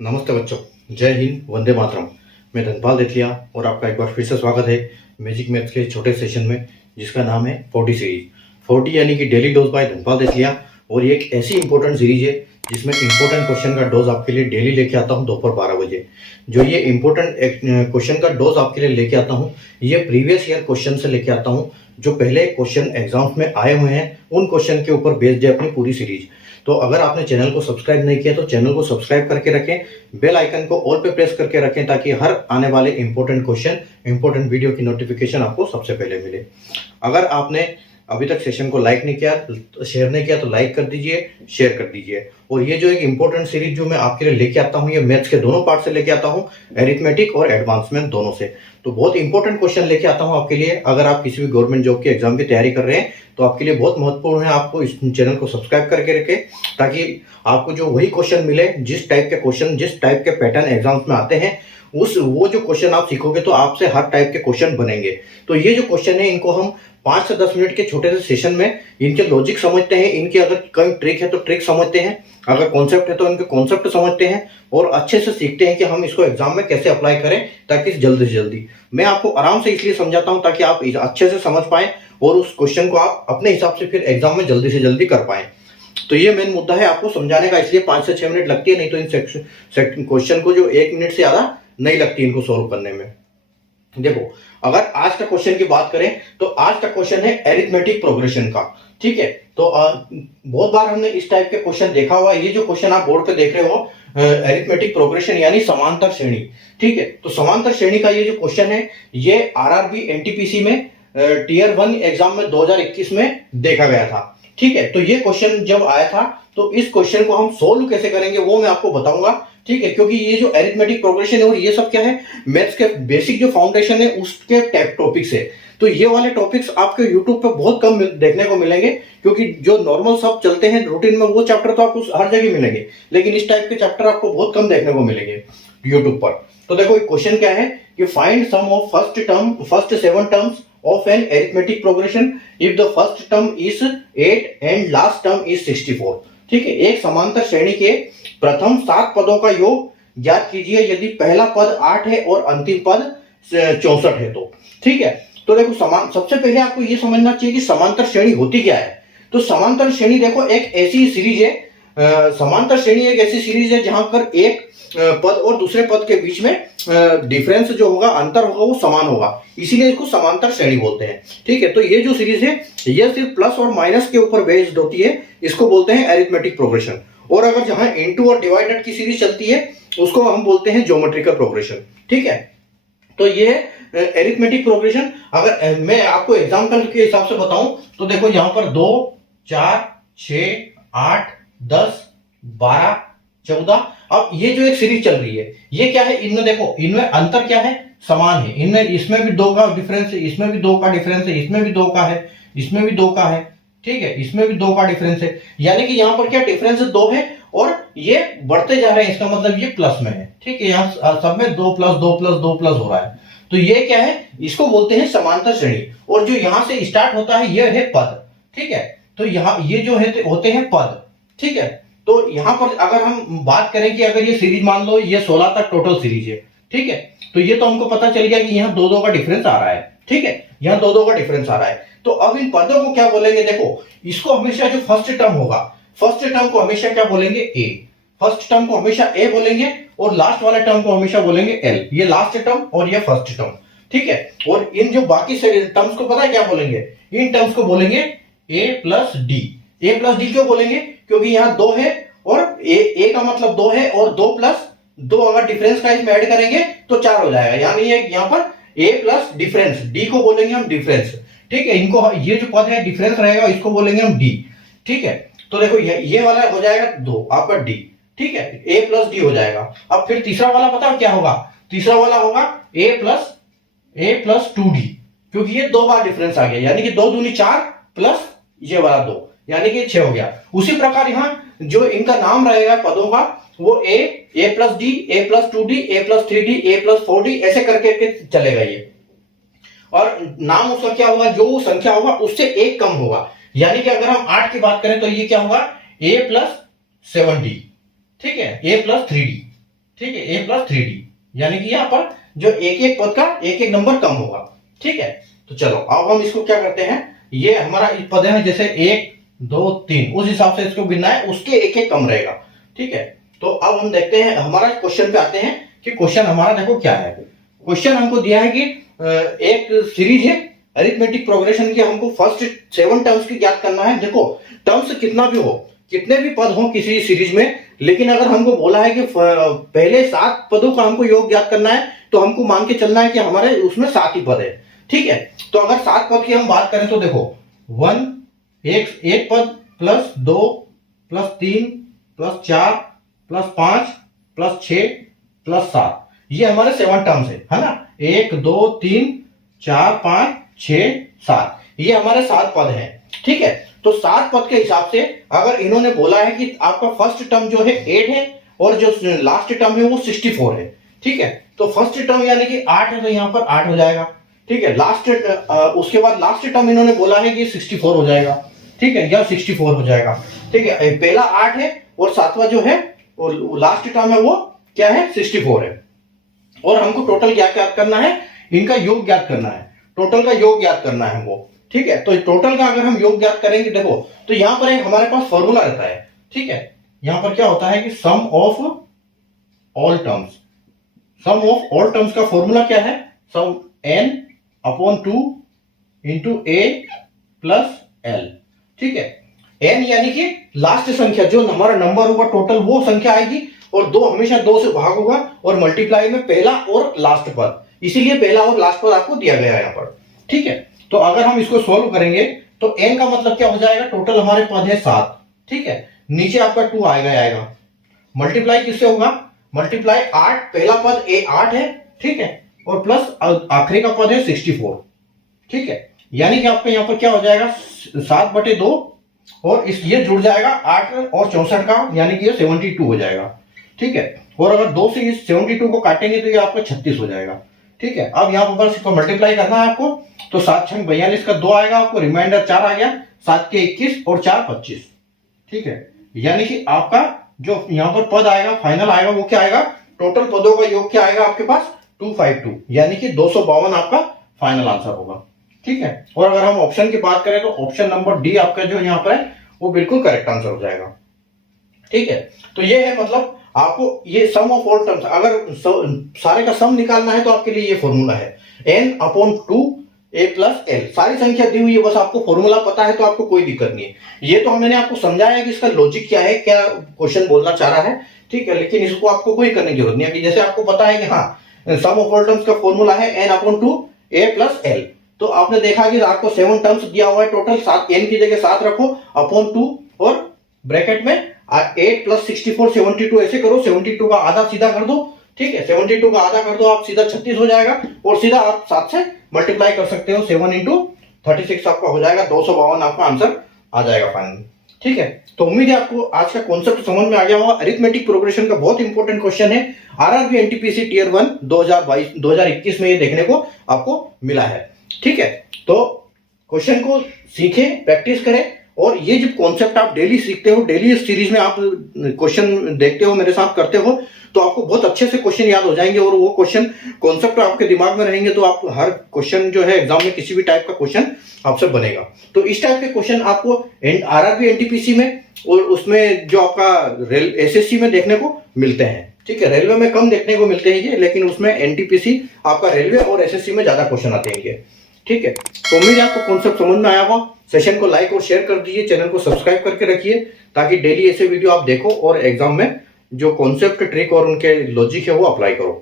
नमस्ते बच्चों, जय हिंद, वंदे मातरम। मैं धनपाल देथिया और आपका एक बार फिर से स्वागत है मैजिक मैथ्स के छोटे सेशन में, जिसका नाम है 40 सीरीज। 40 यानी कि डेली डोज बाय धनपाल देथिया। और ये एक ऐसी इंपॉर्टेंट सीरीज है जिसमें इंपॉर्टेंट क्वेश्चन का डोज आपके लिए डेली लेके आता हूँ दोपहर 12 बजे। जो ये इंपॉर्टेंट क्वेश्चन का डोज आपके लिए लेके आता हूँ, ये प्रीवियस ईयर क्वेश्चन से लेके आता हूँ। जो पहले क्वेश्चन एग्जाम्स में आए हुए हैं उन क्वेश्चन के ऊपर बेस्ड है अपनी पूरी सीरीज। तो अगर आपने चैनल को सब्सक्राइब नहीं किया तो चैनल को सब्सक्राइब करके रखें, बेल आइकन को ऑल पे प्रेस करके रखें, ताकि हर आने वाले इंपॉर्टेंट क्वेश्चन, इंपॉर्टेंट वीडियो की नोटिफिकेशन आपको सबसे पहले मिले। अगर आपने अभी तक सेशन को लाइक नहीं किया, शेयर नहीं किया, तो लाइक कर दीजिए, शेयर कर दीजिए। और ये जो एक इंपॉर्टेंट सीरीज जो मैं आपके लिए लेके आता हूँ, ये मैथ्स के दोनों पार्ट से लेके आता हूँ, एरिथमेटिक और एडवांसमेंट दोनों से। तो बहुत इंपॉर्टेंट क्वेश्चन लेके आता हूँ आपके लिए। अगर आप किसी भी गवर्नमेंट जॉब के एग्जाम की तैयारी कर रहे हैं तो आपके लिए बहुत महत्वपूर्ण है आपको इस चैनल को सब्सक्राइब करके रखें, ताकि आपको जो वही क्वेश्चन मिले, जिस टाइप के क्वेश्चन, जिस टाइप के पैटर्न एग्जाम्स में आते हैं, वो जो क्वेश्चन आप सीखोगे तो आपसे हर टाइप के क्वेश्चन बनेंगे। तो ये जो क्वेश्चन है, इनको हम 5 से 10 मिनट के छोटे से सेशन में इनके लॉजिक समझते हैं, इनके अगर कहीं ट्रिक है तो ट्रिक समझते हैं, अगर कॉन्सेप्ट है तो इनके कॉन्सेप्ट समझते हैं, और अच्छे से सीखते हैं कि हम इसको एग्जाम में कैसे अप्लाई करें, ताकि जल्दी से जल्दी। मैं आपको आराम से इसलिए समझाता हूं ताकि आप अच्छे से समझ पाए और उस क्वेश्चन को आप अपने हिसाब से फिर एग्जाम में जल्दी से जल्दी कर पाए। तो ये मेन मुद्दा है आपको समझाने का, इसलिए 5 से 6 मिनट लगती है, नहीं तो इन क्वेश्चन को जो 1 मिनट से ज्यादा नहीं लगती इनको सोल्व करने में। देखो, अगर आज का क्वेश्चन की बात करें तो आज का क्वेश्चन है एरिथमेटिक प्रोग्रेशन का। ठीक है, तो बहुत बार हमने इस टाइप के क्वेश्चन देखा हुआ है। ये जो क्वेश्चन आप बोर्ड पे देख रहे हो, एरिथमेटिक प्रोग्रेशन यानी समांतर श्रेणी। ठीक है, तो समांतर श्रेणी का ये जो क्वेश्चन है, ये आरआरबी एनटीपीसी में टीयर 1 एग्जाम में 2021 में देखा गया था। ठीक है, तो ये क्वेश्चन जब आया था तो इस क्वेश्चन को हम सोल्व कैसे करेंगे वो मैं आपको बताऊंगा। ठीक है, क्योंकि ये जो एरिथमेटिक प्रोग्रेशन है और ये सब क्या है, मैथ्स के बेसिक जो फाउंडेशन है उसके टॉपिक्स है। तो ये वाले टॉपिक्स आपके यूट्यूब पे बहुत कम देखने को मिलेंगे, क्योंकि जो नॉर्मल सब चलते हैं रूटीन में वो चैप्टर तो आपको हर जगह मिलेंगे, लेकिन इस टाइप के चैप्टर आपको बहुत कम देखने को मिलेंगे यूट्यूब पर। तो देखो, क्वेश्चन क्या है कि find sum of first 7 terms of an arithmetic progression if the first term is 8 and last term is 64। ठीक है, एक समांतर श्रेणी के प्रथम 7 पदों का योग ज्ञात कीजिए यदि पहला पद 8 है और अंतिम पद 64 है तो। ठीक है, तो देखो, सबसे पहले आपको यह समझना चाहिए कि समांतर श्रेणी होती क्या है। तो समांतर श्रेणी देखो एक ऐसी सीरीज है, समांतर श्रेणी एक ऐसी सीरीज है जहां पर एक पद और दूसरे पद के बीच में डिफरेंस जो होगा, अंतर होगा, वो समान होगा, इसीलिए इसको समांतर श्रेणी बोलते हैं। ठीक है, तो ये जो सीरीज है ये सिर्फ प्लस और माइनस के ऊपर बेस्ड होती है, इसको बोलते हैं एरिथमेटिक प्रोग्रेशन। और अगर जहां इनटू और डिवाइडेड की सीरीज चलती है उसको हम बोलते हैं ज्योमेट्रिकल प्रोग्रेशन। ठीक है, तो ये एरिथमेटिक प्रोग्रेशन अगर मैं आपको एग्जांपल के हिसाब से बताऊं तो देखो, यहां पर 2, 4, 6, 8, 10, 12, 14। अब ये जो एक सीरीज चल रही है, ये क्या है, इनमें देखो, इनमें अंतर क्या है, समान है। इनमें इसमें भी 2 का डिफरेंस है, इसमें भी 2 का डिफरेंस है, इसमें भी 2 का है, इसमें भी 2 का है। ठीक है, इसमें भी 2 का डिफरेंस है, यानी कि यहां पर क्या डिफरेंस 2 है और ये बढ़ते जा रहे हैं, इसका मतलब ये प्लस में है। ठीक है, यहाँ सब में 2 प्लस 2 प्लस 2 प्लस हो रहा है, तो ये क्या है, इसको बोलते हैं समांतर श्रेणी। और जो यहां से स्टार्ट होता है ये है पद। ठीक है, तो यहाँ ये जो है होते हैं पद। ठीक है, तो यहां पर अगर हम बात करें कि अगर ये सीरीज मान लो ये 16 तक टोटल सीरीज है। ठीक है, तो ये तो हमको पता चल गया कि यहाँ 2-2 का डिफरेंस आ रहा है। ठीक है, यहाँ 2-2 का डिफरेंस आ रहा है। तो अब इन पदों को क्या बोलेंगे, देखो, इसको हमेशा जो फर्स्ट टर्म होगा, फर्स्ट टर्म को हमेशा क्या बोलेंगे, ए। फर्स्ट टर्म को हमेशा ए बोलेंगे और लास्ट वाले टर्म को हमेशा बोलेंगे एल। ये लास्ट टर्म और ये फर्स्ट टर्म। ठीक है, और इन जो बाकी टर्म्स को पता है क्या बोलेंगे, इन टर्म्स को बोलेंगे ए प्लस डी। ए प्लस डी क्यों बोलेंगे, क्योंकि यहाँ 2 है और ए का मतलब 2 है, और 2 प्लस 2 अगर डिफरेंस का इसमें ऐड करेंगे तो 4 हो जाएगा, यानी यहाँ पर ए प्लस डिफरेंस, डी को बोलेंगे हम डिफरेंस। ठीक है, इनको ये जो पद है डिफरेंस रहेगा, इसको बोलेंगे हम डी। ठीक है, तो देखो ये वाला हो जाएगा 2 आपका डी। ठीक है, ए प्लस डी हो जाएगा। अब फिर तीसरा वाला पता क्या होगा, तीसरा वाला होगा ए प्लस 2d, क्योंकि ये 2 बार डिफरेंस आ गया, यानी कि 2 दूनी 4 प्लस ये वाला 2, यानी कि 6 हो गया। उसी प्रकार यहां जो इनका नाम रहेगा पदों का, वो ए प्लस डी, ए प्लस 2d, ए प्लस 3d, ए प्लस 4d, ऐसे करके चलेगा ये। और नाम उसका क्या होगा, जो संख्या होगा उससे 1 कम होगा, यानी कि अगर हम 8 की बात करें तो ये क्या होगा, a प्लस 7d। ठीक है, a प्लस 3d। ठीक है, a प्लस 3d, यानी कि यहाँ पर जो एक एक पद का एक एक नंबर कम होगा। ठीक है, तो चलो अब हम इसको क्या करते हैं, ये हमारा पद है जैसे 1 2 3, उस हिसाब से इसको गिनना है, उसके एक एक कम रहेगा। ठीक है, तो अब हम देखते हैं हमारा क्वेश्चन पे आते हैं कि क्वेश्चन हमारा देखो क्या है। क्वेश्चन हमको दिया है कि एक सीरीज है अरिथमेटिक प्रोग्रेशन की, हमको फर्स्ट 7 टर्म्स की ज्ञात करना है। देखो टर्म्स कितना भी हो, कितने भी पद हो किसी सीरीज में, लेकिन अगर हमको बोला है कि पहले 7 पदों का हमको योग ज्ञात करना है, तो हमको मान के चलना है कि हमारे उसमें 7 ही पद है। ठीक है, तो अगर 7 पद की हम बात करें तो देखो 1 एक पद plus 2 plus 3 plus 4 plus 5 plus 6 plus 7, ये हमारे 7 टर्म्स है ना। 1 2 3 4 5 6 7, ये हमारे 7 पद हैं। ठीक है, तो 7 पद के हिसाब से अगर इन्होंने बोला है कि आपका फर्स्ट टर्म जो है 8 है और जो लास्ट टर्म है वो 64 है। ठीक है, तो फर्स्ट टर्म यानी कि 8 है, तो यहाँ पर 8 हो जाएगा। ठीक है, उसके बाद लास्ट टर्म इन्होंने बोला है कि 64 हो जाएगा। ठीक है, या 64 हो जाएगा। ठीक है, पहला 8 है और 7वां जो है और लास्ट टर्म है वो क्या है, 64 है। और हमको टोटल क्या ज्ञात करना है, इनका योग ज्ञात करना है, टोटल का योग ज्ञात करना है हमको। ठीक है, तो टोटल का अगर हम योग ज्ञात करेंगे, देखो तो यहां पर एक हमारे पास फॉर्मूला रहता है। ठीक है, यहां पर क्या होता है कि sum of all terms, sum of all terms का फॉर्मूला क्या है, sum n upon 2 into a plus l। ठीक है, n यानी कि लास्ट संख्या, जो हमारा नंबर होगा टोटल वो संख्या आएगी, और 2 हमेशा 2 से भाग होगा, और मल्टीप्लाई में पहला और लास्ट पद, इसीलिए पहला और लास्ट पद आपको दिया गया है यहाँ पर। ठीक है, तो अगर हम इसको सॉल्व करेंगे तो n का मतलब क्या हो जाएगा, टोटल हमारे पद है 7। ठीक है, नीचे आपका 2 आएगा, मल्टीप्लाई किससे होगा, मल्टीप्लाई 8, पहला पद 8 है। ठीक है, और प्लस आखिरी का पद है 64। ठीक है, यानी कि आपका यहाँ पर क्या हो जाएगा, 7/2, और इस ये जुड़ जाएगा 8 और 64 का, यानी कि ये 72 हो जाएगा। ठीक है, और अगर 2 से इस 72 को काटेंगे तो ये आपका 36 हो जाएगा। ठीक है, अब यहाँ पर इसको मल्टीप्लाई करना है आपको, तो 7 6 42 का 2 आएगा आपको, रिमाइंडर 4 आ गया, 7 के 21 और 4 25। ठीक है, यानी कि आपका जो यहाँ पर पद आएगा फाइनल आएगा वो क्या आएगा, टोटल पदों का योग क्या आएगा आपके पास 252, यानी कि 252 आपका फाइनल आंसर होगा। ठीक है, और अगर हम ऑप्शन की बात करें तो ऑप्शन नंबर डी आपका जो यहाँ पर है वो बिल्कुल करेक्ट आंसर हो जाएगा। ठीक है, तो ये है मतलब आपको ये सम ऑफ ऑल टर्म्स, अगर सारे का सम निकालना है तो आपके लिए ये फॉर्मूला है n upon 2 a plus l। सारी संख्या दी हुई है, बस आपको फॉर्मूला पता है तो आपको कोई दिक्कत नहीं है। ये तो मैंने आपको समझाया है कि इसका लॉजिक क्या है, क्या क्वेश्चन बोलना चाह रहा है। ठीक है, लेकिन इसको आपको कोई करने की जरूरत नहीं है कि जैसे आपको पता है कि हाँ सम ऑफ ऑल टर्म्स का फॉर्मूला है n upon 2 a plus l, तो आपने देखा कि आपको 7 टर्म्स दिया हुआ है टोटल, 7 n की जगह 7 रखो अपॉन 2 और ब्रैकेट में 8 प्लस 64 72, ऐसे करो, 72 का आधा सीधा कर दो। ठीक है, 72 का आधा कर दो आप, सीधा 36 हो जाएगा, और सीधा आप 7 से मल्टीप्लाई कर सकते हो, 7 इंटू 36 आपका हो जाएगा, 252 आपका आंसर आ जाएगा फाइनल। ठीक है, तो उम्मीद है आपको आज का कॉन्सेप्ट समझ में आ गया होगा। अरिथमेटिक प्रोग्रेशन का बहुत इंपॉर्टेंट क्वेश्चन है, आरआरबी एनटीपीसी टियर 1 2021 में ये देखने को आपको मिला है। ठीक है, तो क्वेश्चन को सीखें, प्रैक्टिस करें, और ये जो कॉन्सेप्ट आप डेली सीखते हो, डेली इस सीरीज में आप क्वेश्चन देखते हो, मेरे साथ करते हो, तो आपको बहुत अच्छे से क्वेश्चन याद हो जाएंगे, और वो क्वेश्चन कॉन्सेप्ट आपके दिमाग में रहेंगे, तो आप हर क्वेश्चन जो है एग्जाम में किसी भी टाइप का क्वेश्चन आपसे बनेगा। तो इस टाइप के क्वेश्चन आपको आरआरबी एनटीपीसी में और उसमें जो आपका एसएससी में देखने को मिलते हैं। ठीक है, रेलवे में कम देखने को मिलते हैं ये, लेकिन उसमें एनटीपीसी आपका रेलवे और एसएससी में ज्यादा क्वेश्चन आते हैं ये। ठीक है, तो उम्मीद है आपको कॉन्सेप्ट समझ में आया होगा। सेशन को लाइक और शेयर कर दीजिए, चैनल को सब्सक्राइब करके रखिए, ताकि डेली ऐसे वीडियो आप देखो और एग्जाम में जो कॉन्सेप्ट, ट्रिक और उनके लॉजिक है वो अप्लाई करो।